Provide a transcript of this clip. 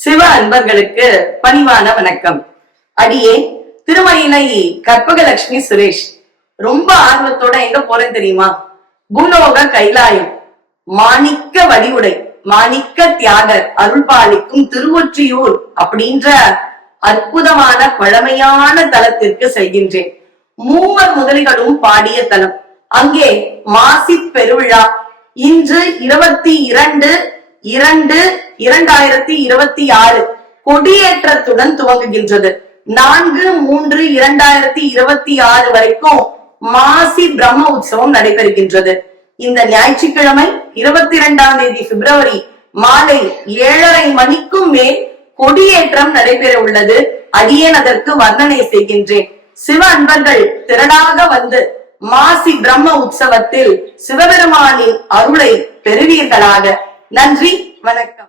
சிவ அன்பர்களுக்கு பணிவான வணக்கம். அடியே திருமயிலை கற்பகலட்சுமி சுரேஷ். ரொம்ப ஆர்வத்தோட எங்க போறேன் தெரியுமா? பூலோக கைலாயம், மாணிக்க வடிவுடை, மாணிக்க தியாகர் அருள்பாலிக்கும் திருவொற்றியூர் அப்படின்ற அற்புதமான பழமையான தலத்திற்கு செல்கின்றேன். மூவர் முதலிகளும் பாடிய தலம். அங்கே மாசி பெருவிழா இன்று 22/2/2026 கொடியேற்றத்துடன் துவங்குகின்றது. 4/3/2026 வரைக்கும் மாசி பிரம்ம உற்சவம் நடைபெறுகின்றது. இந்த ஞாயிற்றுக்கிழமை 22ஆம் தேதி பிப்ரவரி மாலை 7:30 மணிக்கும் மேல் கொடியேற்றம் நடைபெற உள்ளது. அடியேன் அதற்கு வர்ணனை செய்கின்றேன். சிவ அன்பர்கள் திரளாக வந்து மாசி பிரம்ம உற்சவத்தில் சிவபெருமானின் அருளை பெறுவீர்களாக. நன்றி, வணக்கம்.